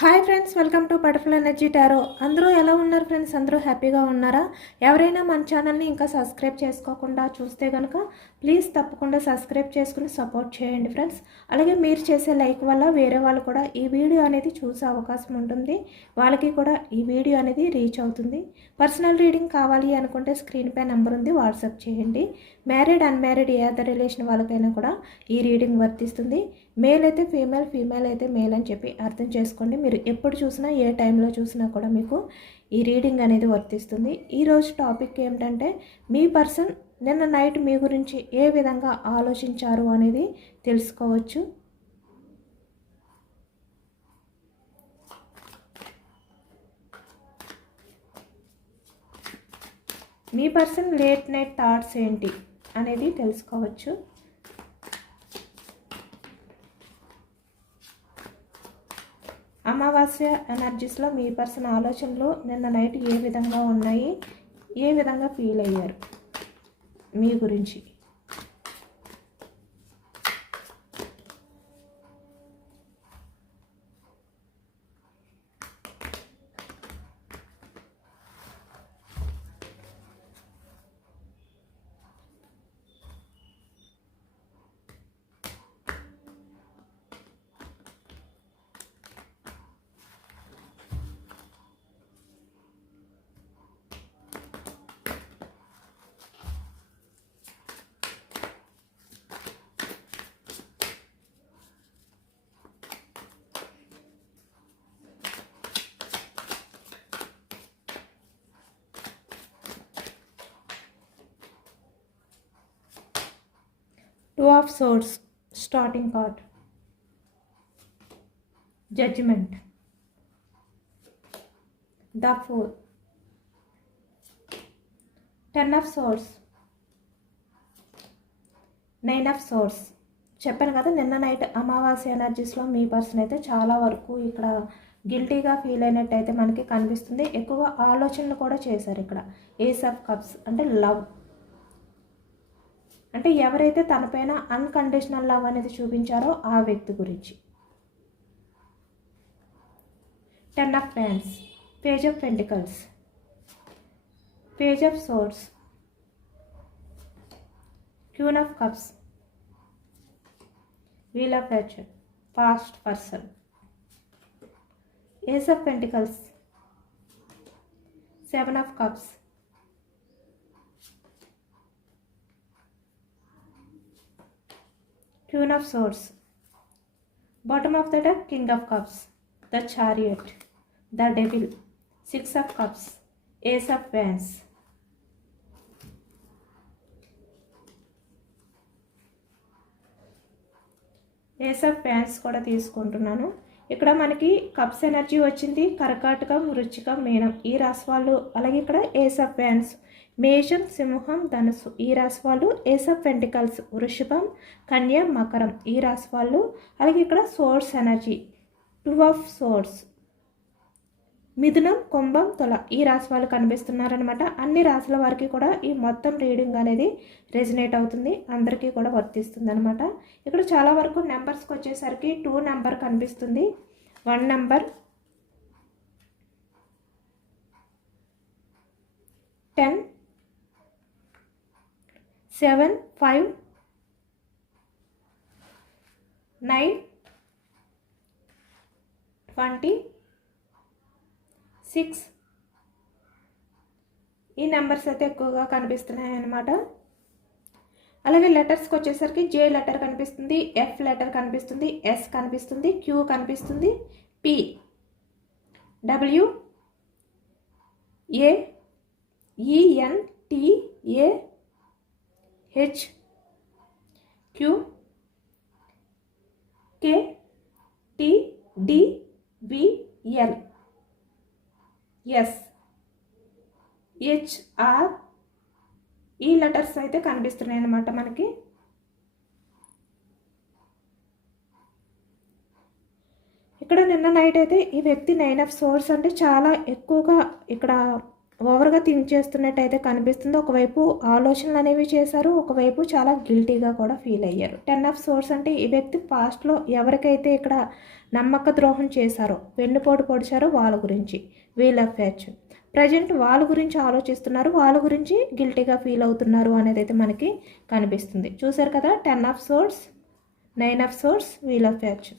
Hi friends welcome to butterfly energy tarot. అందరూ ఎలా ఉన్నారు ఫ్రెండ్స్? అందరూ హ్యాపీగా ఉన్నారా? ఎవరైనా మన ఛానల్ని ఇంకా సబ్స్క్రైబ్ చేసుకోకుండా చూస్తే కనుక ప్లీజ్ తప్పకుండా సబ్స్క్రైబ్ చేసుకుని సపోర్ట్ చేయండి ఫ్రెండ్స్. అలాగే మీరు చేసే లైక్ వల్ల వేరే వాళ్ళు కూడా ఈ వీడియో అనేది చూసే అవకాశం ఉంటుంది. వాళ్ళకి కూడా ఈ వీడియో అనేది రీచ్ అవుతుంది. పర్సనల్ రీడింగ్ కావాలి అనుకుంటే స్క్రీన్పై నెంబర్ ఉంది వాట్సాప్ చేయండి. మ్యారీడ్ అన్మ్యారీడ్ ఏ అదర్ రిలేషన్ వాళ్ళకైనా కూడా ఈ రీడింగ్ వర్తిస్తుంది. మేల్ అయితే ఫీమేల్ ఫీమేల్ అయితే మేల్ అని చెప్పి అర్థం చేసుకోండి. మీరు ఎప్పుడు చూసినా ఏ టైంలో చూసినా కూడా మీకు ఈ రీడింగ్ అనేది వర్తిస్తుంది. ఈరోజు టాపిక్ ఏమిటంటే మీ పర్సన్ నిన్న నైట్ మీ గురించి ఏ విధంగా ఆలోచించారు అనేది తెలుసుకోవచ్చు. మీ పర్సన్ లేట్ నైట్ థాట్స్ ఏంటి? అనేది తెలుసుకోవచ్చు. అమావాస్య ఎనర్జీస్లో మీ పర్సన్ ఆలోచనలు నిన్న నైట్ ఏ విధంగా ఉన్నాయి? ఏ విధంగా ఫీల్ అయ్యారు? మీ గురించి. Two of swords starting card judgement the four ten of swords nine of swords చెప్పాను కదా నిన్న నైట్ అమావాస్య ఎనర్జీస్లో మీ పర్సన్ అయితే చాలా వరకు ఇక్కడ గిల్టీగా ఫీల్ అయినట్టు అయితే మనకి కనిపిస్తుంది. ఎక్కువగా ఆలోచనలు కూడా చేశారు ఇక్కడ. ఏస్ ఆఫ్ కప్స్ అంటే లవ్ అంటే ఎవరైతే తనపైన అన్కండిషనల్ లవ్ అనేది చూపించారో ఆ వ్యక్తి గురించి. Ten of fans page of pentacles page of swords queen of cups wheel of ఫెచర్ past person ace of pentacles seven of cups Queen of Swords. Bottom of the deck, King of Cups. The Chariot. The Devil. Six of Cups. Ace of Wands. Ace of fans కూడా తీసుకుంటున్నాను ఇక్కడ మనకి cups energy వచ్చింది కర్కాటకం వృచ్చికం మీనం. ఈ రాశి వాళ్ళు అలాగే ఇక్కడ ఏసఫ్ ఫ్యాన్స్ మేషం సింహం ధనుసు. ఈ రాశి వాళ్ళు ఏస్ పెంటికల్స్ వృషభం కన్య మకరం. ఈ రాశి వాళ్ళు అలాగే ఇక్కడ swords energy two of swords మిథునం కుంభం తుల ఈ రాశి వాళ్ళు కనిపిస్తున్నారనమాట అన్ని రాశుల వారికి కూడా ఈ మొత్తం రీడింగ్ అనేది రెజినేట్ అవుతుంది. అందరికీ కూడా వర్తిస్తుంది అనమాట ఇక్కడ చాలా వరకు నెంబర్స్కి వచ్చేసరికి టూ నెంబర్ కనిపిస్తుంది. One number ten seven five nine twenty six. ఈ నెంబర్స్ అయితే ఎక్కువగా కనిపిస్తున్నాయి అన్నమాట అలాగే లెటర్స్కి వచ్చేసరికి జే లెటర్ కనిపిస్తుంది ఎఫ్ లెటర్ కనిపిస్తుంది ఎస్ కనిపిస్తుంది క్యూ కనిపిస్తుంది P. W. A. EN TA H. Q. K. T. D. VL S HR ఈ లెటర్స్ అయితే కనిపిస్తున్నాయి అన్నమాట మనకి. ఇక్కడ నిన్న నైట్ అయితే ఈ వ్యక్తి నైన్ ఆఫ్ సోర్స్ అంటే చాలా ఎక్కువగా ఇక్కడ ఓవర్గా థింక్ చేస్తున్నట్టయితే కనిపిస్తుంది. ఒకవైపు ఆలోచనలు అనేవి చేశారు ఒకవైపు చాలా గిల్టీగా కూడా ఫీల్ అయ్యారు. టెన్ ఆఫ్ సోర్స్ అంటే ఈ వ్యక్తి పాస్ట్లో ఎవరికైతే ఇక్కడ నమ్మక ద్రోహం చేశారో వెన్నుపోటు పొడిచారో వాళ్ళ గురించి వీల్ ఆఫ్ ఫ్యాచ్. ప్రజెంట్ వాళ్ళ గురించి ఆలోచిస్తున్నారు వాళ్ళ గురించి గిల్టీగా ఫీల్ అవుతున్నారు అనేది అయితే మనకి కనిపిస్తుంది. చూసారు కదా ten of swords nine of swords wheel of ఫ్యాచ్.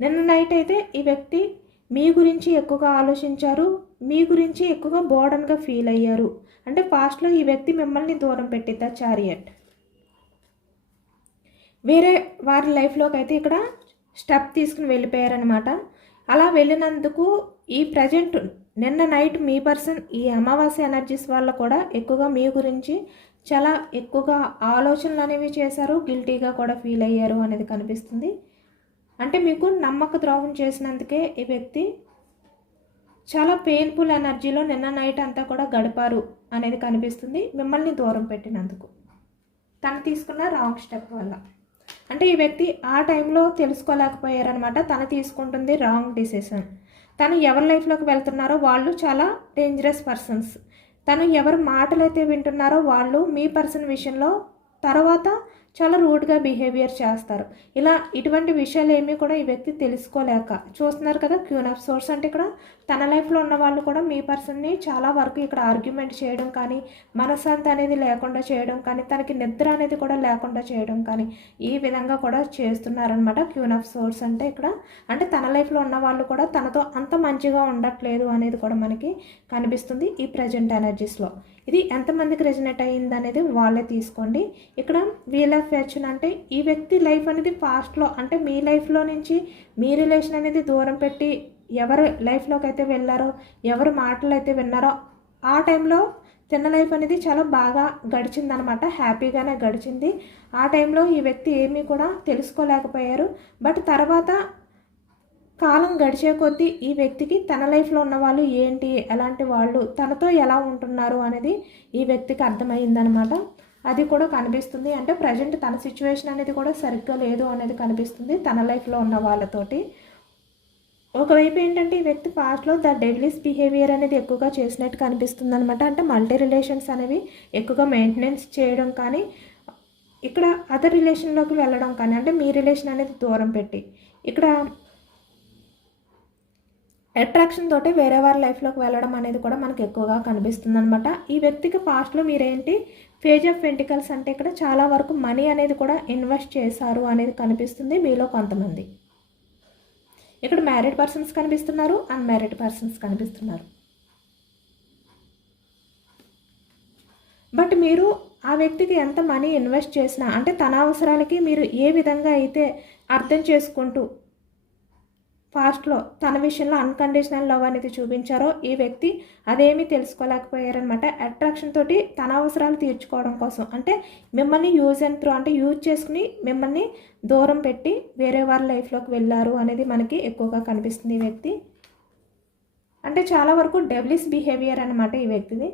నిన్న నైట్ అయితే ఈ వ్యక్తి మీ గురించి ఎక్కువగా ఆలోచించారు మీ గురించి ఎక్కువగా బోర్డన్గా ఫీల్ అయ్యారు. అంటే పాస్ట్లో ఈ వ్యక్తి మిమ్మల్ని దూరం పెట్టిద్దా? చారియట్. వేరే వారి లైఫ్లోకి అయితే ఇక్కడ స్టెప్ తీసుకుని వెళ్ళిపోయారనమాట అలా వెళ్ళినందుకు ఈ ప్రజెంట్ నిన్న నైట్ మీ పర్సన్ ఈ అమావాస్య ఎనర్జీస్ వల్ల కూడా ఎక్కువగా మీ గురించి చాలా ఎక్కువగా ఆలోచనలు అనేవి చేశారు గిల్టీగా కూడా ఫీల్ అయ్యారు అనేది కనిపిస్తుంది. అంటే మీకు నమ్మక ద్రోహం చేసినందుకే ఈ వ్యక్తి చాలా పెయిన్ఫుల్ ఎనర్జీలో నిన్న నైట్ అంతా కూడా గడిపారు అనేది కనిపిస్తుంది. మిమ్మల్ని దూరం పెట్టినందుకు. తను తీసుకున్న రాంగ్ స్టెప్ వల్ల. అంటే ఈ వ్యక్తి ఆ టైంలో తెలుసుకోలేకపోయారనమాట తను తీసుకుంటుంది రాంగ్ డిసిషన్ తను ఎవరి లైఫ్లోకి వెళ్తున్నారో వాళ్ళు చాలా డేంజరస్ పర్సన్స్ తను ఎవరి మాటలు అయితే వింటున్నారో వాళ్ళు మీ పర్సన్ విషయంలో తర్వాత చాలా రూడ్గా బిహేవియర్ చేస్తారు. ఇలా ఇటువంటి విషయాలు ఏమీ కూడా ఈ వ్యక్తి తెలుసుకోలేక చూస్తున్నారు కదా క్యూన్ ఆఫ్ సోర్స్ అంటే ఇక్కడ తన లైఫ్లో ఉన్న వాళ్ళు కూడా మీ పర్సన్ని చాలా వరకు ఇక్కడ ఆర్గ్యుమెంట్ చేయడం కానీ మనశ్శాంతి అనేది లేకుండా చేయడం కానీ తనకి నిద్ర అనేది కూడా లేకుండా చేయడం కానీ ఈ విధంగా కూడా చేస్తున్నారనమాట క్యూన్ ఆఫ్ సోర్స్ అంటే ఇక్కడ. అంటే తన లైఫ్లో ఉన్న వాళ్ళు కూడా తనతో అంత మంచిగా ఉండట్లేదు అనేది కూడా మనకి కనిపిస్తుంది ఈ ప్రజెంట్ ఎనర్జీస్లో ఇది ఎంతమందికి రెజినేట్ అయ్యింది అనేది వాళ్ళే తీసుకోండి. ఇక్కడ వీల్ ఆఫ్ ఫ్యాక్షన్ అంటే ఈ వ్యక్తి లైఫ్ అనేది ఫాస్ట్లో అంటే మీ లైఫ్లో నుంచి మీ రిలేషన్ అనేది దూరం పెట్టి ఎవరు లైఫ్లోకి అయితే వెళ్ళారో ఎవరు మాటలు అయితే విన్నారో ఆ టైంలో చిన్న లైఫ్ అనేది చాలా బాగా గడిచిందనమాట. హ్యాపీగానే గడిచింది. ఆ టైంలో ఈ వ్యక్తి ఏమీ కూడా తెలుసుకోలేకపోయారు. బట్ తర్వాత కాలం గడిచే కొద్దీ ఈ వ్యక్తికి తన లైఫ్లో ఉన్న వాళ్ళు ఏంటి ఎలాంటి వాళ్ళు తనతో ఎలా ఉంటున్నారు అనేది ఈ వ్యక్తికి అర్థమైందనమాట అది కూడా కనిపిస్తుంది. అంటే ప్రజెంట్ తన సిచ్యువేషన్ అనేది కూడా సరిగ్గా లేదు అనేది కనిపిస్తుంది తన లైఫ్లో ఉన్న వాళ్ళతోటి. ఒకవైపు ఏంటంటే ఈ వ్యక్తి పాస్ట్లో ద డెడ్లీస్ బిహేవియర్ అనేది ఎక్కువగా చేసినట్టు కనిపిస్తుంది అనమాట అంటే మల్టీ రిలేషన్స్ అనేవి ఎక్కువగా మెయింటెనెన్స్ చేయడం కానీ ఇక్కడ అదర్ రిలేషన్లోకి వెళ్ళడం కానీ అంటే మీ రిలేషన్ అనేది దూరం పెట్టి. ఇక్కడ అట్రాక్షన్ తోటి వేరే వారి లైఫ్లోకి వెళ్ళడం అనేది కూడా మనకు ఎక్కువగా కనిపిస్తుంది అనమాట ఈ వ్యక్తికి పాస్ట్లో మీరేంటి? ఫేజ్ ఆఫ్ వెంటికల్స్ అంటే ఇక్కడ చాలా వరకు మనీ అనేది కూడా ఇన్వెస్ట్ చేశారు అనేది కనిపిస్తుంది మీలో కొంతమంది. ఇక్కడ మ్యారీడ్ పర్సన్స్ కనిపిస్తున్నారు అన్మ్యారీడ్ పర్సన్స్ కనిపిస్తున్నారు. బట్ మీరు ఆ వ్యక్తికి ఎంత మనీ ఇన్వెస్ట్ చేసినా అంటే తన అవసరాలకి మీరు ఏ విధంగా అయితే అర్థం చేసుకుంటూ ఫాస్ట్లో తన విషయంలో అన్కండిషనల్ లవ్ అనేది చూపించారో ఈ వ్యక్తి అదేమీ తెలుసుకోలేకపోయారనమాట అట్రాక్షన్ తోటి తన అవసరాలు తీర్చుకోవడం కోసం. అంటే మిమ్మల్ని యూజ్ అండ్ త్రూ అంటే యూజ్ చేసుకుని మిమ్మల్ని దూరం పెట్టి వేరే వాళ్ళ లైఫ్లోకి వెళ్ళారు అనేది మనకి ఎక్కువగా కనిపిస్తుంది ఈ వ్యక్తి. అంటే చాలా వరకు డెబ్లిస్ బిహేవియర్ అనమాట ఈ వ్యక్తిది.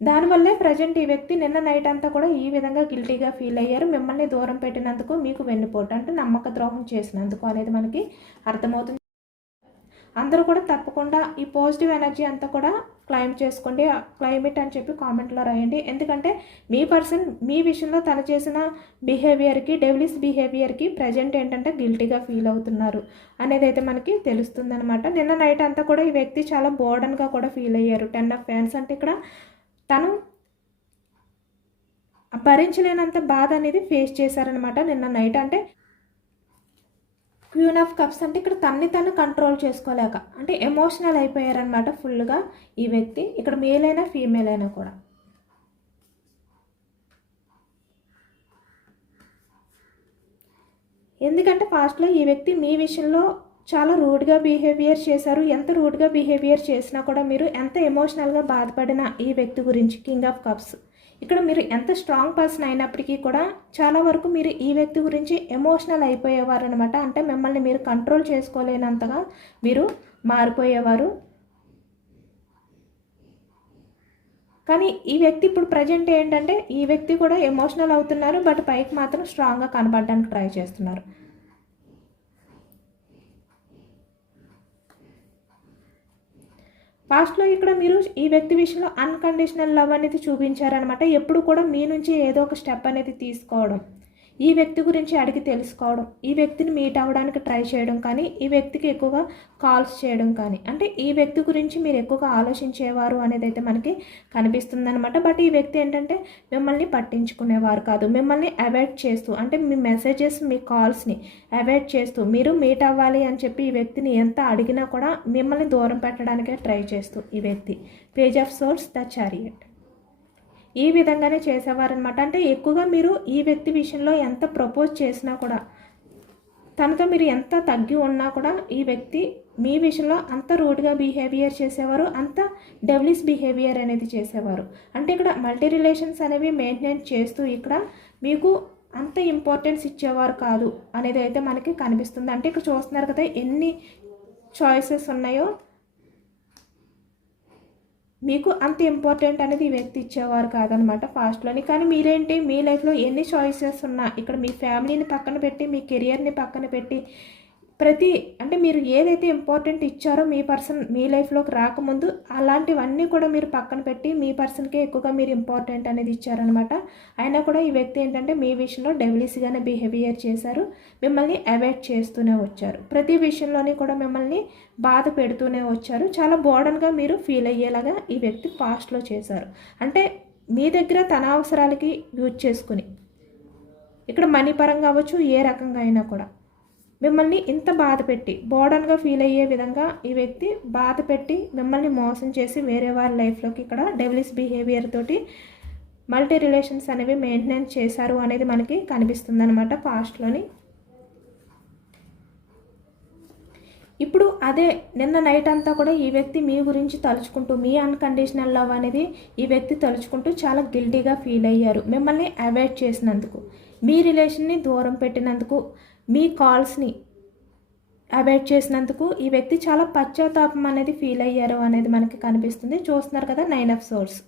దానివల్లే ప్రజెంట్ ఈ వ్యక్తి నిన్న నైట్ అంతా కూడా ఈ విధంగా గిల్టీగా ఫీల్ అయ్యారు. మిమ్మల్ని దూరం పెట్టినందుకు మీకు వెన్నుపోటు అంటే నమ్మక ద్రోహం చేసినందుకు అనేది మనకి అర్థమవుతుంది. అందరూ కూడా తప్పకుండా ఈ పాజిటివ్ ఎనర్జీ అంతా కూడా క్లైమ్ చేసుకోండి. క్లైమేట్ అని చెప్పి కామెంట్లో రాయండి. ఎందుకంటే మీ పర్సన్ మీ విషయంలో తను చేసిన బిహేవియర్కి డెవిలిస్ బిహేవియర్కి ప్రజెంట్ ఏంటంటే గిల్టీగా ఫీల్ అవుతున్నారు అనేది అయితే మనకి తెలుస్తుందనమాట నిన్న నైట్ అంతా కూడా ఈ వ్యక్తి చాలా బోర్డన్గా కూడా ఫీల్ అయ్యారు. టెన్ ఆఫ్ ఫ్యాన్స్ అంటే ఇక్కడ తను భరించలేనంత బాధ అనేది ఫేస్ చేశారనమాట నిన్న నైట్ అంటే క్వీన్ ఆఫ్ కప్స్ అంటే ఇక్కడ తన్ని తను కంట్రోల్ చేసుకోలేక అంటే ఎమోషనల్ అయిపోయారనమాట ఫుల్గా ఈ వ్యక్తి. ఇక్కడ మేల్ అయినా ఫీమేల్ అయినా కూడా. ఎందుకంటే ఫాస్ట్లో ఈ వ్యక్తి మీ విషయంలో చాలా రూడ్గా బిహేవియర్ చేశారు. ఎంత రూడ్గా బిహేవియర్ చేసినా కూడా మీరు ఎంత ఎమోషనల్గా బాధపడిన ఈ వ్యక్తి గురించి కింగ్ ఆఫ్ కప్స్ ఇక్కడ మీరు ఎంత స్ట్రాంగ్ పర్సన్ అయినప్పటికీ కూడా చాలా వరకు మీరు ఈ వ్యక్తి గురించి ఎమోషనల్ అయిపోయేవారు అనమాట అంటే మిమ్మల్ని మీరు కంట్రోల్ చేసుకోలేనంతగా మీరు మారిపోయేవారు. కానీ ఈ వ్యక్తి ఇప్పుడు ప్రజెంట్ ఏంటంటే ఈ వ్యక్తి కూడా ఎమోషనల్ అవుతున్నారు బట్ పైకి మాత్రం స్ట్రాంగ్గా కనపడడానికి ట్రై చేస్తున్నారు. పాస్ట్లో ఇక్కడ మీరు ఈ వ్యక్తి విషయంలో అన్కండిషనల్ లవ్ అనేది చూపించారనమాట ఎప్పుడు కూడా మీ నుంచి ఏదో ఒక స్టెప్ అనేది తీసుకోవడం. ఈ వ్యక్తి గురించి అడిగి తెలుసుకోవడం ఈ వ్యక్తిని మీట్ అవ్వడానికి ట్రై చేయడం కానీ ఈ వ్యక్తికి ఎక్కువగా కాల్స్ చేయడం కానీ అంటే ఈ వ్యక్తి గురించి మీరు ఎక్కువగా ఆలోచించేవారు అనేది అయితే మనకి కనిపిస్తుంది అనమాట బట్ ఈ వ్యక్తి ఏంటంటే మిమ్మల్ని పట్టించుకునేవారు కాదు. మిమ్మల్ని అవాయిడ్ చేస్తూ అంటే మీ మెసేజెస్ మీ కాల్స్ని అవాయిడ్ చేస్తూ మీరు మీట్ అవ్వాలి అని చెప్పి ఈ వ్యక్తిని ఎంత అడిగినా కూడా మిమ్మల్ని దూరం పెట్టడానికే ట్రై చేస్తూ ఈ వ్యక్తి. Page of swords the chariot ఈ విధంగానే చేసేవారనమాట అంటే ఎక్కువగా మీరు ఈ వ్యక్తి విషయంలో ఎంత ప్రపోజ్ చేసినా కూడా తనతో మీరు ఎంత తగ్గి ఉన్నా కూడా ఈ వ్యక్తి మీ విషయంలో అంత రూడ్గా బిహేవియర్ చేసేవారు అంత డెవలిస్ బిహేవియర్ అనేది చేసేవారు. అంటే ఇక్కడ మల్టీ రిలేషన్స్ అనేవి మెయింటైన్ చేస్తూ ఇక్కడ మీకు అంత ఇంపార్టెన్స్ ఇచ్చేవారు కాదు అనేది అయితే మనకి కనిపిస్తుంది. అంటే ఇక్కడ చూస్తున్నారు కదా ఎన్ని చాయిసెస్ ఉన్నాయో మీకు అంత ఇంపార్టెంట్ అనేది వ్యక్తి ఇచ్చేవారు కాదనమాట ఫాస్ట్లోని కానీ మీరేంటి? మీ లైఫ్లో ఎన్ని చాయిసెస్ ఉన్నా ఇక్కడ మీ ఫ్యామిలీని పక్కన పెట్టి మీ కెరియర్ని పక్కన పెట్టి ప్రతి అంటే మీరు ఏదైతే ఇంపార్టెంట్ ఇచ్చారో మీ పర్సన్ మీ లైఫ్లోకి రాకముందు అలాంటివన్నీ కూడా మీరు పక్కన పెట్టి మీ పర్సన్కే ఎక్కువగా మీరు ఇంపార్టెంట్ అనేది ఇచ్చారనమాట అయినా కూడా ఈ వ్యక్తి ఏంటంటే మీ విషయంలో డెవిలిస్గానే బిహేవియర్ చేశారు. మిమ్మల్ని అవాయిడ్ చేస్తూనే వచ్చారు. ప్రతి విషయంలోని కూడా మిమ్మల్ని బాధ పెడుతూనే వచ్చారు. చాలా బోర్డన్గా మీరు ఫీల్ అయ్యేలాగా ఈ వ్యక్తి పాస్ట్లో చేశారు. అంటే మీ దగ్గర తన అవసరాలకి యూజ్ చేసుకుని ఇక్కడ మనీ పరంగా అవ్వచ్చు ఏ రకంగా అయినా కూడా. మిమ్మల్ని ఇంత బాధ పెట్టి బోర్డన్గా ఫీల్ అయ్యే విధంగా ఈ వ్యక్తి బాధ పెట్టి మిమ్మల్ని మోసం చేసి వేరే వారి లైఫ్లోకి ఇక్కడ డెవలిస్ బిహేవియర్ తోటి మల్టీ రిలేషన్స్ అనేవి మెయింటెనెన్స్ చేశారు అనేది మనకి కనిపిస్తుంది అనమాట పాస్ట్లోని. ఇప్పుడు అదే నిన్న నైట్ అంతా కూడా ఈ వ్యక్తి మీ గురించి తలుచుకుంటూ మీ అన్కండిషనల్ లవ్ అనేది ఈ వ్యక్తి తలుచుకుంటూ చాలా గిల్టీగా ఫీల్ అయ్యారు. మిమ్మల్ని అవాయిడ్ చేసినందుకు మీ రిలేషన్ని దూరం పెట్టినందుకు మీ కాల్స్ని అవాయిడ్ చేసినందుకు ఈ వ్యక్తి చాలా పశ్చాత్తాపం అనేది ఫీల్ అయ్యారు అనేది మనకి కనిపిస్తుంది. చూస్తున్నారు కదా నైన్ ఆఫ్ సోర్స్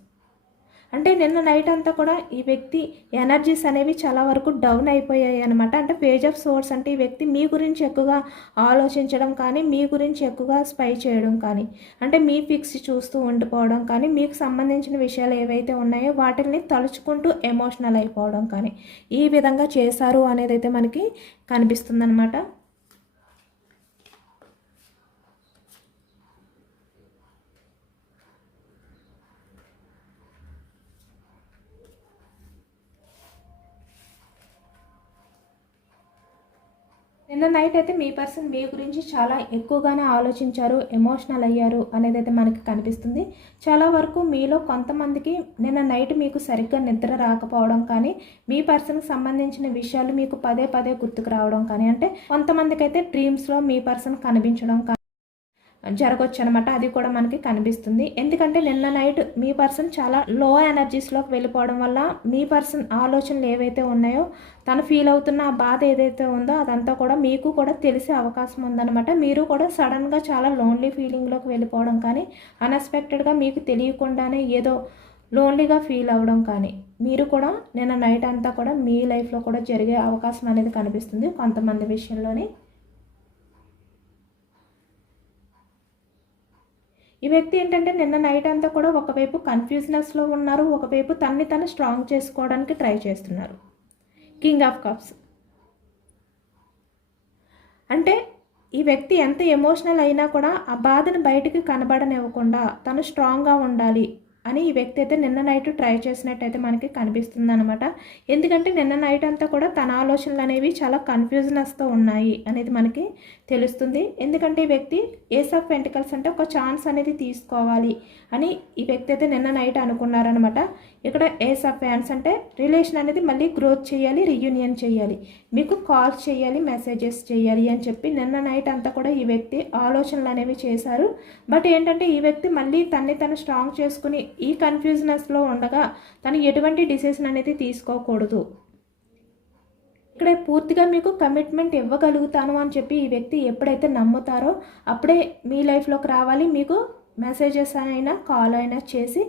అంటే నిన్న నైట్ అంతా కూడా ఈ వ్యక్తి ఎనర్జీస్ అనేవి చాలా వరకు డౌన్ అయిపోయాయి అనమాట అంటే పేజ్ ఆఫ్ సోర్స్ అంటే ఈ వ్యక్తి మీ గురించి ఎక్కువగా ఆలోచించడం కానీ మీ గురించి ఎక్కువగా స్పై చేయడం కానీ అంటే మీ ఫిక్స్ చూస్తూ ఉండిపోవడం కానీ మీకు సంబంధించిన విషయాలు ఏవైతే ఉన్నాయో వాటిని తలుచుకుంటూ ఎమోషనల్ అయిపోవడం కానీ ఈ విధంగా చేశారు అనేది అయితే మనకి కనిపిస్తుందన్నమాట. నిన్న నైట్ అయితే మీ పర్సన్ మీ గురించి చాలా ఎక్కువగానే ఆలోచించారు ఎమోషనల్ అయ్యారు అనేది అయితే మనకి కనిపిస్తుంది. చాలా వరకు మీలో కొంతమందికి నిన్న నైట్ మీకు సరిగ్గా నిద్ర రాకపోవడం కానీ మీ పర్సన్కి సంబంధించిన విషయాలు మీకు పదే పదే గుర్తుకు రావడం కానీ అంటే కొంతమందికి అయితే డ్రీమ్స్లో మీ పర్సన్ కనిపించడం కానీ జరగవచ్చు అనమాట అది కూడా మనకి కనిపిస్తుంది. ఎందుకంటే నిన్న నైట్ మీ పర్సన్ చాలా లో ఎనర్జీస్లోకి వెళ్ళిపోవడం వల్ల మీ పర్సన్ ఆలోచనలు ఏవైతే ఉన్నాయో తను ఫీల్ అవుతున్న ఆ బాధ ఏదైతే ఉందో అదంతా కూడా మీకు కూడా తెలిసే అవకాశం ఉందన్నమాట మీరు కూడా సడన్గా చాలా లోన్లీ ఫీలింగ్లోకి వెళ్ళిపోవడం కానీ అన్ఎక్స్పెక్టెడ్గా మీకు తెలియకుండానే ఏదో లోన్లీగా ఫీల్ అవ్వడం కానీ మీరు కూడా నిన్న నైట్ అంతా కూడా మీ లైఫ్లో కూడా జరిగే అవకాశం అనేది కనిపిస్తుంది కొంతమంది విషయంలోనే. ఈ వ్యక్తి ఏంటంటే నిన్న నైట్ అంతా కూడా ఒకవైపు కన్ఫ్యూజ్నెస్లో ఉన్నారు ఒకవైపు తన్ని తను స్ట్రాంగ్ చేసుకోవడానికి ట్రై చేస్తున్నారు. కింగ్ ఆఫ్ కప్స్ అంటే ఈ వ్యక్తి ఎంత ఎమోషనల్ అయినా కూడా ఆ బాధను బయటికి కనబడనివ్వకుండా తను స్ట్రాంగ్గా ఉండాలి అని ఈ వ్యక్తి అయితే నిన్న నైట్ ట్రై చేసినట్టయితే మనకి కనిపిస్తుంది అనమాట ఎందుకంటే నిన్న నైట్ అంతా కూడా తన ఆలోచనలు అనేవి చాలా కన్ఫ్యూజనస్తో ఉన్నాయి అనేది మనకి తెలుస్తుంది. ఎందుకంటే ఈ వ్యక్తి ఏస్ ఆఫ్ పెంటికల్స్ అంటే ఒక ఛాన్స్ అనేది తీసుకోవాలి అని ఈ వ్యక్తి అయితే నిన్న నైట్ అనుకున్నారనమాట ఇక్కడ ఏస్ ఆఫ్ ఫ్యాన్స్ అంటే రిలేషన్ అనేది మళ్ళీ గ్రోత్ చేయాలి రియూనియన్ చేయాలి. మీకు కాల్స్ చేయాలి మెసేజెస్ చేయాలి అని చెప్పి నిన్న నైట్ అంతా కూడా ఈ వ్యక్తి ఆలోచనలు అనేవి చేశారు. బట్ ఏంటంటే ఈ వ్యక్తి మళ్ళీ తన్ని తను స్ట్రాంగ్ చేసుకుని ఈ కన్ఫ్యూజ్నెస్లో ఉండగా తను ఎటువంటి డిసిషన్ అనేది తీసుకోకూడదు. ఇక్కడ పూర్తిగా మీకు కమిట్మెంట్ ఇవ్వగలుగుతాను అని చెప్పి ఈ వ్యక్తి ఎప్పుడైతే నమ్ముతారో అప్పుడే మీ లైఫ్లోకి రావాలి మీకు మెసేజెస్ అయినా కాల్ అయినా చేసి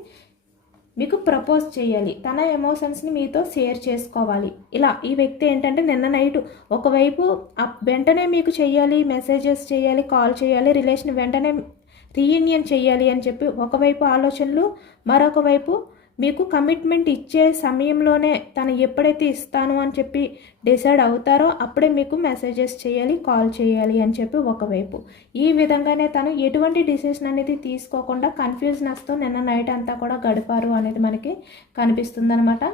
మీకు ప్రపోజ్ చేయాలి. తన ఎమోషన్స్ని మీతో షేర్ చేసుకోవాలి. ఇలా ఈ వ్యక్తి ఏంటంటే నిన్న నైట్ ఒకవైపు వెంటనే మీకు చేయాలి మెసేజెస్ చేయాలి కాల్ చేయాలి రిలేషన్ వెంటనే రీయూనియన్ చేయాలి అని చెప్పి ఒకవైపు ఆలోచనలు మరొక వైపు మీకు కమిట్మెంట్ ఇచ్చే సమయంలోనే తను ఎప్పుడైతే ఇస్తాను అని చెప్పి డిసైడ్ అవుతారో అప్పుడే మీకు మెసేజెస్ చేయాలి కాల్ చేయాలి అని చెప్పి ఒకవైపు. ఈ విధంగానే తను ఎటువంటి డిసిషన్ అనేది తీసుకోకుండా కన్ఫ్యూజ్నెస్తో నిన్న నైట్ అంతా కూడా గడిపారు అనేది మనకి కనిపిస్తుంది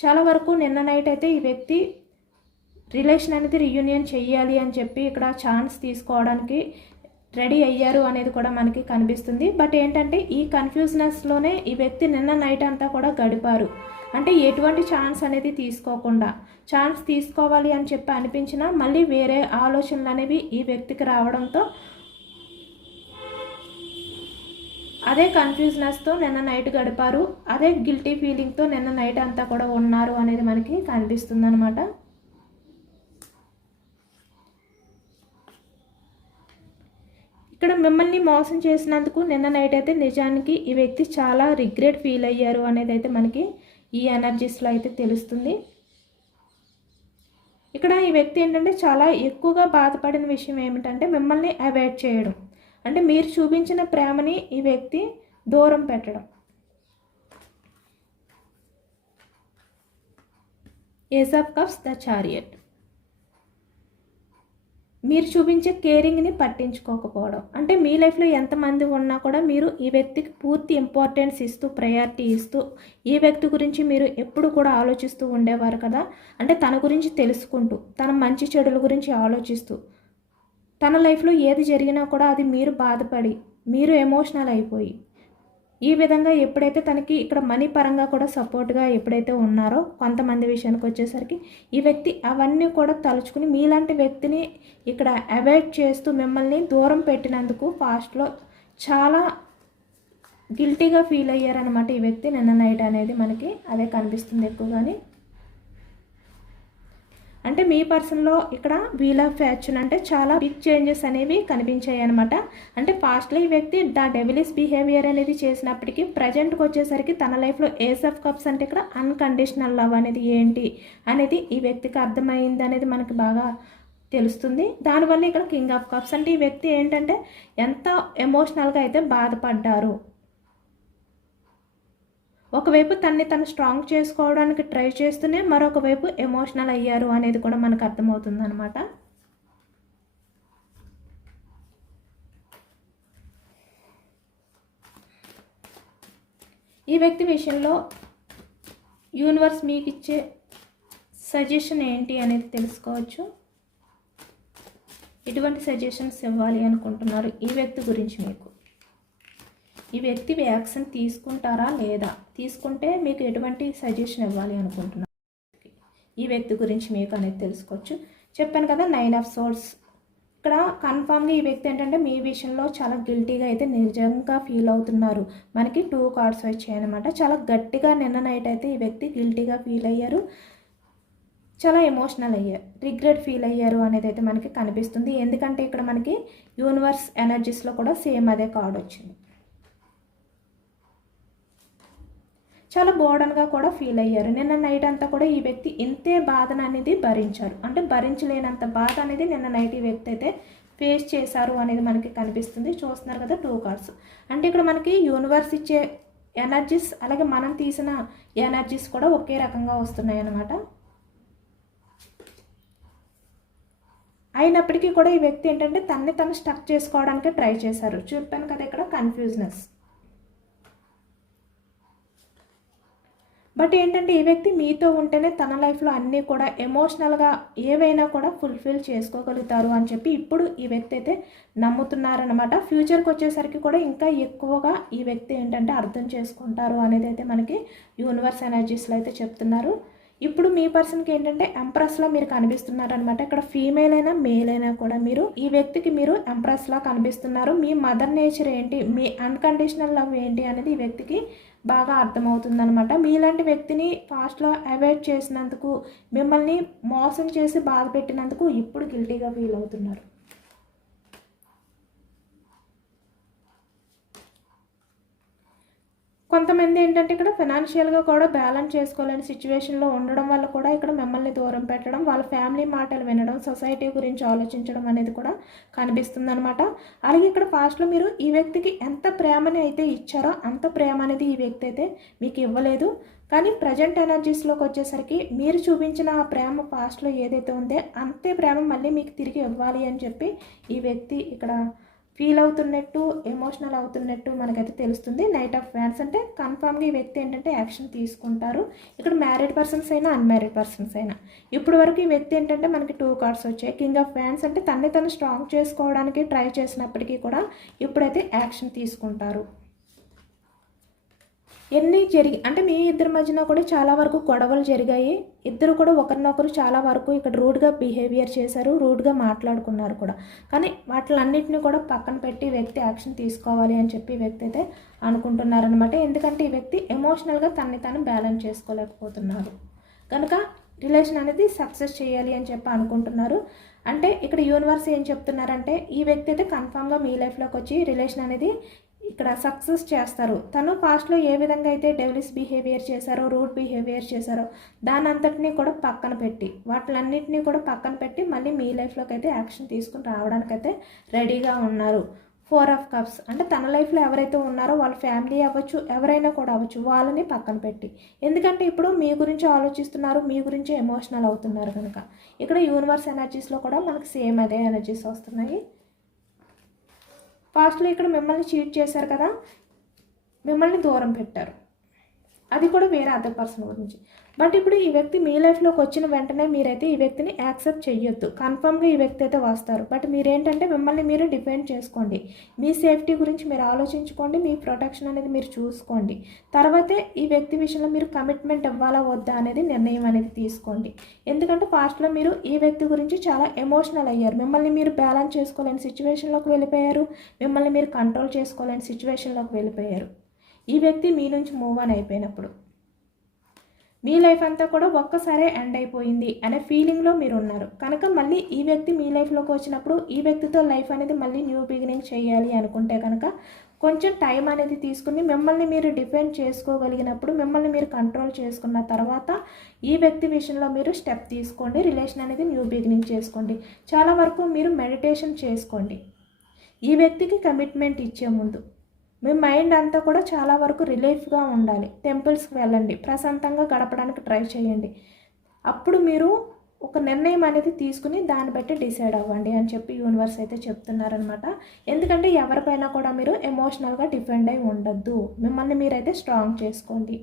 చాలా వరకు నిన్న నైట్ అయితే ఈ వ్యక్తి రిలేషన్ అనేది రియూనియన్ చేయాలి అని చెప్పి ఇక్కడ ఛాన్స్ తీసుకోవడానికి రెడీ అయ్యారు అనేది కూడా మనకి కనిపిస్తుంది. బట్ ఏంటంటే ఈ కన్ఫ్యూజ్నెస్లోనే ఈ వ్యక్తి నిన్న నైట్ అంతా కూడా గడిపారు. అంటే ఎటువంటి ఛాన్స్ అనేది తీసుకోకుండా. ఛాన్స్ తీసుకోవాలి అని చెప్పి అనిపించినా మళ్ళీ వేరే ఆలోచనలు అనేవి ఈ వ్యక్తికి రావడంతో అదే కన్ఫ్యూజ్నెస్తో నిన్న నైట్ గడిపారు. అదే గిల్టీ ఫీలింగ్తో నిన్న నైట్ అంతా కూడా ఉన్నారు అనేది మనకి కనిపిస్తుంది అనమాట ఇక్కడ మిమ్మల్ని మోసం చేసినందుకు నిన్న నైట్ అయితే నిజానికి ఈ వ్యక్తి చాలా రిగ్రెట్ ఫీల్ అయ్యారు అనేది అయితే మనకి ఈ ఎనర్జీస్లో అయితే తెలుస్తుంది. ఇక్కడ ఈ వ్యక్తి ఏంటంటే చాలా ఎక్కువగా బాధపడిన విషయం ఏమిటంటే మిమ్మల్ని అవాయిడ్ చేయడం. అంటే మీరు చూపించిన ప్రేమని ఈ వ్యక్తి దూరం పెట్టడం. Ace of cups the chariot మీరు చూపించే కేరింగ్ని పట్టించుకోకపోవడం. అంటే మీ లైఫ్లో ఎంతమంది ఉన్నా కూడా మీరు ఈ వ్యక్తికి పూర్తి ఇంపార్టెన్స్ ఇస్తూ ప్రయారిటీ ఇస్తూ ఈ వ్యక్తి గురించి మీరు ఎప్పుడు కూడా ఆలోచిస్తూ ఉండేవారు కదా? అంటే తన గురించి తెలుసుకుంటూ తన మంచి చెడుల గురించి ఆలోచిస్తూ. తన లైఫ్లో ఏది జరిగినా కూడా అది మీరు బాధపడి మీరు ఎమోషనల్ అయిపోయి ఈ విధంగా ఎప్పుడైతే తనకి ఇక్కడ మనీ పరంగా కూడా సపోర్ట్గా ఎప్పుడైతే ఉన్నారో కొంతమంది విషయానికి వచ్చేసరికి ఈ వ్యక్తి అవన్నీ కూడా తలుచుకుని మీలాంటి వ్యక్తిని ఇక్కడ అవాయిడ్ చేస్తూ మిమ్మల్ని దూరం పెట్టినందుకు ఫాస్ట్లో చాలా గిల్టీగా ఫీల్ అయ్యారనమాట ఈ వ్యక్తి నిన్న నైట్ అనేది మనకి అదే కనిపిస్తుంది ఎక్కువగానే. అంటే మీ పర్సన్లో ఇక్కడ వీల్ ఆఫ్ ఫ్యాక్షన్ అంటే చాలా బిగ్ చేంజెస్ అనేవి కనిపించాయి అనమాట అంటే పాస్ట్లీ వ్యక్తి ద డెవిలిస్ బిహేవియర్ అనేది చేసినప్పటికీ ప్రజెంట్కి వచ్చేసరికి తన లైఫ్లో ఏస్ ఆఫ్ కప్స్ అంటే ఇక్కడ అన్కండిషనల్ లవ్ అనేది ఏంటి అనేది ఈ వ్యక్తికి అర్థమైంది అనేది మనకి బాగా తెలుస్తుంది. దానివల్ల ఇక్కడ కింగ్ ఆఫ్ కప్స్ అంటే ఈ వ్యక్తి ఏంటంటే ఎంత ఎమోషనల్గా అయితే బాధపడ్డారు. ఒకవైపు తన్ని తను స్ట్రాంగ్ చేసుకోవడానికి ట్రై చేస్తూనే మరొక వైపు ఎమోషనల్ అయ్యారు అనేది కూడా మనకు అర్థమవుతుంది అనమాట ఈ వ్యక్తి విషయంలో యూనివర్స్ మీకు ఇచ్చే సజెషన్ ఏంటి అనేది తెలుసుకోవచ్చు. ఎటువంటి సజెషన్స్ ఇవ్వాలి అనుకుంటున్నారు ఈ వ్యక్తి గురించి మీకు. ఈ వ్యక్తి వ్యాక్సిన్ తీసుకుంటారా లేదా? తీసుకుంటే మీకు ఎటువంటి సజెషన్ ఇవ్వాలి అనుకుంటున్నారు? ఈ వ్యక్తి గురించి మీకు అనేది తెలుసుకోవచ్చు. చెప్పాను కదా నైన్ ఆఫ్ సోర్స్ ఇక్కడ కన్ఫామ్గా ఈ వ్యక్తి ఏంటంటే మీ విషయంలో చాలా గిల్టీగా అయితే నిజంగా ఫీల్ అవుతున్నారు. మనకి టూ కార్డ్స్ వచ్చాయన్నమాట చాలా గట్టిగా నిన్న నైట్ అయితే ఈ వ్యక్తి గిల్టీగా ఫీల్ అయ్యారు. చాలా ఎమోషనల్ అయ్యారు. రిగ్రెట్ ఫీల్ అయ్యారు అనేది అయితే మనకి కనిపిస్తుంది. ఎందుకంటే ఇక్కడ మనకి యూనివర్స్ ఎనర్జీస్లో కూడా సేమ్ అదే కార్డ్ వచ్చింది. చాలా బోర్డన్గా కూడా ఫీల్ అయ్యారు. నిన్న నైట్ అంతా కూడా ఈ వ్యక్తి ఇంతే బాధను అనేది భరించారు. అంటే భరించలేనంత బాధ అనేది నిన్న నైట్ ఈ వ్యక్తి అయితే ఫేస్ చేశారు అనేది మనకి కనిపిస్తుంది. చూస్తున్నారు కదా టూ కార్డ్స్ అంటే ఇక్కడ మనకి యూనివర్స్ ఇచ్చే ఎనర్జీస్ అలాగే మనం తీసిన ఎనర్జీస్ కూడా ఒకే రకంగా వస్తున్నాయి అన్నమాట అయినప్పటికీ కూడా ఈ వ్యక్తి ఏంటంటే తన్ని తను స్టక్ చేసుకోవడానికి ట్రై చేశారు. చెప్పాను కదా ఇక్కడ కన్ఫ్యూజ్నెస్ బట్ ఏంటంటే ఈ వ్యక్తి మీతో ఉంటేనే తన లైఫ్లో అన్నీ కూడా ఎమోషనల్గా ఏవైనా కూడా ఫుల్ఫిల్ చేసుకోగలుగుతారు అని చెప్పి ఇప్పుడు ఈ వ్యక్తి అయితే నమ్ముతున్నారనమాట ఫ్యూచర్కి వచ్చేసరికి కూడా ఇంకా ఎక్కువగా ఈ వ్యక్తి ఏంటంటే అర్థం చేసుకుంటారు అనేది అయితే మనకి యూనివర్స్ ఎనర్జీస్లో అయితే చెప్తున్నారు. ఇప్పుడు మీ పర్సన్కి ఏంటంటే ఎంప్రెస్లా మీరు కనిపిస్తున్నారనమాట ఇక్కడ ఫీమేల్ అయినా మేల్ అయినా కూడా మీరు ఈ వ్యక్తికి మీరు ఎంప్రెస్లా కనిపిస్తున్నారు. మీ మదర్ నేచర్ ఏంటి? మీ అన్కండిషనల్ లవ్ ఏంటి అనేది ఈ వ్యక్తికి బాగా అర్థమవుతుందనమాట మీలాంటి వ్యక్తిని ఫాస్ట్లో అవాయిడ్ చేసినందుకు మిమ్మల్ని మోసం చేసి బాధ పెట్టినందుకు ఇప్పుడు గిల్టీగా ఫీల్ అవుతున్నారు. కొంతమంది ఏంటంటే ఇక్కడ ఫినాన్షియల్గా కూడా బ్యాలెన్స్ చేసుకోలేని సిచ్యువేషన్లో ఉండడం వల్ల కూడా ఇక్కడ మిమ్మల్ని దూరం పెట్టడం వాళ్ళ ఫ్యామిలీ మాటలు వినడం సొసైటీ గురించి ఆలోచించడం అనేది కూడా కనిపిస్తుంది అనమాట అలాగే ఇక్కడ ఫాస్ట్లో మీరు ఈ వ్యక్తికి ఎంత ప్రేమని అయితే ఇచ్చారో అంత ప్రేమ అనేది ఈ వ్యక్తి అయితే మీకు ఇవ్వలేదు. కానీ ప్రజెంట్ ఎనర్జీస్లోకి వచ్చేసరికి మీరు చూపించిన ఆ ప్రేమ పాస్ట్లో ఏదైతే ఉందో అంతే ప్రేమ మళ్ళీ మీకు తిరిగి ఇవ్వాలి అని చెప్పి ఈ వ్యక్తి ఇక్కడ ఫీల్ అవుతున్నట్టు ఎమోషనల్ అవుతున్నట్టు మనకైతే తెలుస్తుంది. నైట్ ఆఫ్ ఫ్యాన్స్ అంటే కన్ఫామ్గా ఈ వ్యక్తి ఏంటంటే యాక్షన్ తీసుకుంటారు. ఇక్కడ మ్యారీడ్ పర్సన్స్ అయినా అన్మ్యారీడ్ పర్సన్స్ అయినా. ఇప్పుడు వరకు ఈ వ్యక్తి ఏంటంటే మనకి టూ కార్డ్స్ వచ్చాయి. కింగ్ ఆఫ్ ఫ్యాన్స్ అంటే తన్ని తను స్ట్రాంగ్ చేసుకోవడానికి ట్రై చేసినప్పటికీ కూడా ఇప్పుడైతే యాక్షన్ తీసుకుంటారు. ఎన్ని జరిగి అంటే మీ ఇద్దరి మధ్యన కూడా చాలా వరకు గొడవలు జరిగాయి. ఇద్దరు కూడా ఒకరినొకరు చాలా వరకు ఇక్కడ రూడ్గా బిహేవియర్ చేశారు రూడ్గా మాట్లాడుకున్నారు కూడా. కానీ వాటిలన్నింటినీ కూడా పక్కన పెట్టి వ్యక్తి యాక్షన్ తీసుకోవాలి అని చెప్పి వ్యక్తి అయితే అనుకుంటున్నారనమాట ఎందుకంటే ఈ వ్యక్తి ఎమోషనల్గా తనని తాను బ్యాలెన్స్ చేసుకోలేకపోతున్నారు. కనుక రిలేషన్ అనేది సక్సెస్ చేయాలి అని చెప్పి అనుకుంటున్నారు. అంటే ఇక్కడ యూనివర్స్ ఏం చెప్తున్నారంటే ఈ వ్యక్తి అయితే కన్ఫామ్గా మీ లైఫ్లోకి వచ్చి రిలేషన్ అనేది ఇక్కడ సక్సెస్ చేస్తారు. తను పాస్ట్లో ఏ విధంగా అయితే డెవలిస్ బిహేవియర్ చేశారో రూట్ బిహేవియర్ చేశారో దాని అంతటినీ కూడా పక్కన పెట్టి వాటిలన్నింటినీ కూడా పక్కన పెట్టి మళ్ళీ మీ లైఫ్లోకి అయితే యాక్షన్ తీసుకుని రావడానికైతే రెడీగా ఉన్నారు. ఫోర్ ఆఫ్ కప్స్ అంటే తన లైఫ్లో ఎవరైతే ఉన్నారో వాళ్ళ ఫ్యామిలీ అవ్వచ్చు ఎవరైనా కూడా అవ్వచ్చు వాళ్ళని పక్కన పెట్టి. ఎందుకంటే ఇప్పుడు మీ గురించి ఆలోచిస్తున్నారు మీ గురించి ఎమోషనల్ అవుతున్నారు కనుక. ఇక్కడ యూనివర్స్ ఎనర్జీస్లో కూడా మనకు సేమ్ అదే ఎనర్జీస్ వస్తున్నాయి. పాస్ట్లో ఇక్కడ మిమ్మల్ని చీట్ చేశారు కదా మిమ్మల్ని దూరం పెట్టారు. అది కూడా వేరే అదర్ పర్సన్ గురించి. బట్ ఇప్పుడు ఈ వ్యక్తి మీ లైఫ్లోకి వచ్చిన వెంటనే మీరైతే ఈ వ్యక్తిని యాక్సెప్ట్ చేయొద్దు కన్ఫర్మ్గా ఈ వ్యక్తి అయితే వస్తారు. బట్ మీరేంటంటే మిమ్మల్ని మీరు డిపెండ్ చేసుకోండి. మీ సేఫ్టీ గురించి మీరు ఆలోచించుకోండి. మీ ప్రొటెక్షన్ అనేది మీరు చూసుకోండి. తర్వాతే ఈ వ్యక్తి విషయంలో మీరు కమిట్మెంట్ ఇవ్వాలా వద్దా అనేది నిర్ణయం అనేది తీసుకోండి. ఎందుకంటే ఫాస్ట్లో మీరు ఈ వ్యక్తి గురించి చాలా ఎమోషనల్ అయ్యారు. మిమ్మల్ని మీరు బ్యాలెన్స్ చేసుకోలేని సిచ్యువేషన్లోకి వెళ్ళిపోయారు. మిమ్మల్ని మీరు కంట్రోల్ చేసుకోలేని సిచ్యువేషన్లోకి వెళ్ళిపోయారు. ఈ వ్యక్తి మీ నుంచి మూవ్ ఆన్ అయిపోయినప్పుడు. మీ లైఫ్ అంతా కూడా ఒక్కసారే ఎండ్ అయిపోయింది అనే ఫీలింగ్లో మీరు ఉన్నారు కనుక మళ్ళీ ఈ వ్యక్తి మీ లైఫ్లోకి వచ్చినప్పుడు ఈ వ్యక్తితో లైఫ్ అనేది మళ్ళీ న్యూ బిగినింగ్ చేయాలి అనుకుంటే కనుక కొంచెం టైం అనేది తీసుకుని మిమ్మల్ని మీరు డిపెండ్ చేసుకోగలిగినప్పుడు మిమ్మల్ని మీరు కంట్రోల్ చేసుకున్న తర్వాత ఈ వ్యక్తి విషయంలో మీరు స్టెప్ తీసుకోండి రిలేషన్ అనేది న్యూ బిగినింగ్ చేసుకోండి. చాలా వరకు మీరు మెడిటేషన్ చేసుకోండి. ఈ వ్యక్తికి కమిట్మెంట్ ఇచ్చే ముందు. మీ మైండ్ అంతా కూడా చాలా వరకు రిలీఫ్గా ఉండాలి. టెంపుల్స్కి వెళ్ళండి. ప్రశాంతంగా గడపడానికి ట్రై చేయండి. అప్పుడు మీరు ఒక నిర్ణయం అనేది తీసుకుని దాన్ని బట్టి డిసైడ్ అవ్వండి అని చెప్పి యూనివర్స్ అయితే చెప్తున్నారనమాట ఎందుకంటే ఎవరిపైనా కూడా మీరు ఎమోషనల్గా డిపెండ్ అయి ఉండొద్దు. మిమ్మల్ని మీరైతే స్ట్రాంగ్ చేసుకోండి.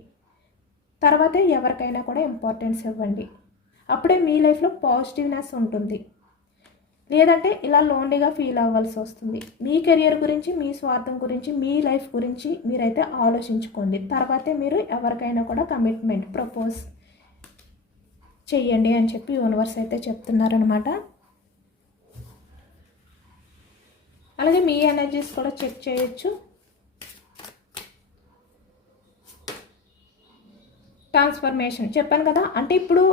తర్వాతే ఎవరికైనా కూడా ఇంపార్టెన్స్ ఇవ్వండి. అప్పుడే మీ లైఫ్లో పాజిటివ్నెస్ ఉంటుంది. లేదంటే ఇలా లోన్లీగా ఫీల్ అవ్వాల్సి వస్తుంది. మీ కెరియర్ గురించి మీ స్వార్థం గురించి మీ లైఫ్ గురించి మీరైతే ఆలోచించుకోండి. తర్వాతే మీరు ఎవరికైనా కూడా కమిట్మెంట్ ప్రపోజ్ చెయ్యండి అని చెప్పి యూనివర్స్ అయితే చెప్తున్నారనమాట అలాగే మీ ఎనర్జీస్ కూడా చెక్ చేయొచ్చు. ట్రాన్స్ఫర్మేషన్ చెప్పాను కదా అంటే ఇప్పుడు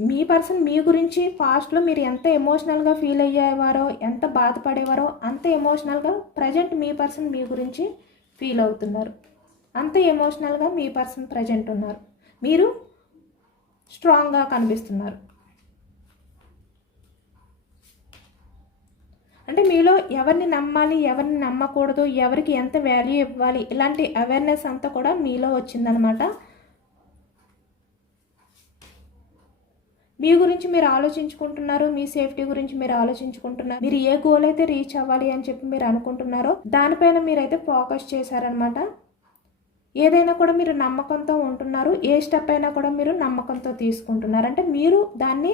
మీ పర్సన్ మీ గురించి ఫాస్ట్లో మీరు ఎంత ఎమోషనల్గా ఫీల్ అయ్యేవారో ఎంత బాధపడేవారో అంత ఎమోషనల్గా ప్రజెంట్ మీ పర్సన్ మీ గురించి ఫీల్ అవుతున్నారు. అంత ఎమోషనల్గా మీ పర్సన్ ప్రజెంట్ ఉన్నారు. మీరు స్ట్రాంగ్గా కనిపిస్తున్నారు. అంటే మీలో ఎవరిని నమ్మాలి ఎవరిని నమ్మకూడదు ఎవరికి ఎంత వాల్యూ ఇవ్వాలి ఇలాంటి అవేర్నెస్ అంతా కూడా మీలో వచ్చిందనమాట. మీ గురించి మీరు ఆలోచించుకుంటున్నారు మీ సేఫ్టీ గురించి మీరు ఆలోచించుకుంటున్నారు మీరు ఏ గోల్ అయితే రీచ్ అవ్వాలి అని చెప్పి మీరు అనుకుంటున్నారో దానిపైన మీరైతే ఫోకస్ చేశారనమాట ఏదైనా కూడా మీరు నమ్మకంతో ఉంటున్నారు ఏ స్టెప్ అయినా కూడా మీరు నమ్మకంతో తీసుకుంటున్నారు. అంటే మీరు దాన్ని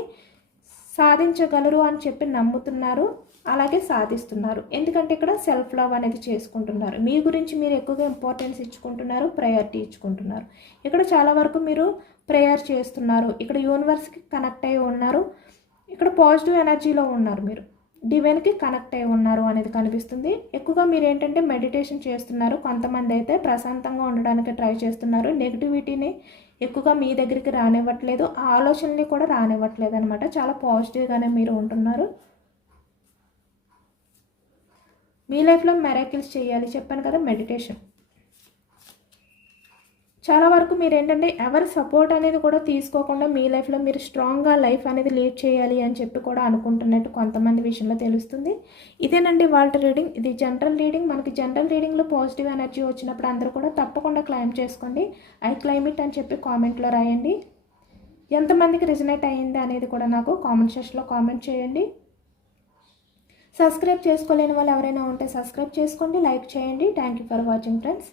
సాధించగలరు అని చెప్పి నమ్ముతున్నారు అలాగే సాధిస్తున్నారు. ఎందుకంటే ఇక్కడ సెల్ఫ్ లవ్ అనేది చేసుకుంటున్నారు. మీ గురించి మీరు ఎక్కువగా ఇంపార్టెన్స్ ఇచ్చుకుంటున్నారు ప్రయారిటీ ఇచ్చుకుంటున్నారు. ఇక్కడ చాలా వరకు మీరు ప్రేయర్ చేస్తున్నారు. ఇక్కడ యూనివర్స్కి కనెక్ట్ అయి ఉన్నారు. ఇక్కడ పాజిటివ్ ఎనర్జీలో ఉన్నారు మీరు. డివైన్కి కనెక్ట్ అయి ఉన్నారు అనేది కనిపిస్తుంది. ఎక్కువగా మీరు ఏంటంటే మెడిటేషన్ చేస్తున్నారు. కొంతమంది అయితే ప్రశాంతంగా ఉండడానికి ట్రై చేస్తున్నారు. నెగిటివిటీని ఎక్కువగా మీ దగ్గరికి రానివ్వట్లేదు. ఆ ఆలోచనని కూడా రానివ్వట్లేదు అనమాట చాలా పాజిటివ్గానే మీరు ఉంటున్నారు. మీ లైఫ్లో మెరాకిల్స్ చేయాలి. చెప్పాను కదా మెడిటేషన్. చాలా వరకు మీరు ఏంటంటే ఎవరి సపోర్ట్ అనేది కూడా తీసుకోకుండా మీ లైఫ్లో మీరు స్ట్రాంగ్గా లైఫ్ అనేది లీడ్ చేయాలి అని చెప్పి కూడా అనుకుంటున్నట్టు కొంతమంది విషయంలో తెలుస్తుంది. ఇదేనండి వాళ్ళ రీడింగ్ ఇది జనరల్ రీడింగ్ మనకి జనరల్ రీడింగ్లో పాజిటివ్ ఎనర్జీ వచ్చినప్పుడు అందరూ కూడా తప్పకుండా క్లైమ్ చేసుకోండి. ఐ క్లైమిట్ అని చెప్పి కామెంట్లో రాయండి. ఎంతమందికి రిజనేట్ అయ్యింది అనేది కూడా నాకు కామెంట్ సెక్షన్లో కామెంట్ చేయండి. సబ్స్క్రైబ్ చేసుకోలేని వాళ్ళు ఎవరైనా ఉంటే సబ్స్క్రైబ్ చేసుకోండి. లైక్ చేయండి. Thank you for watching friends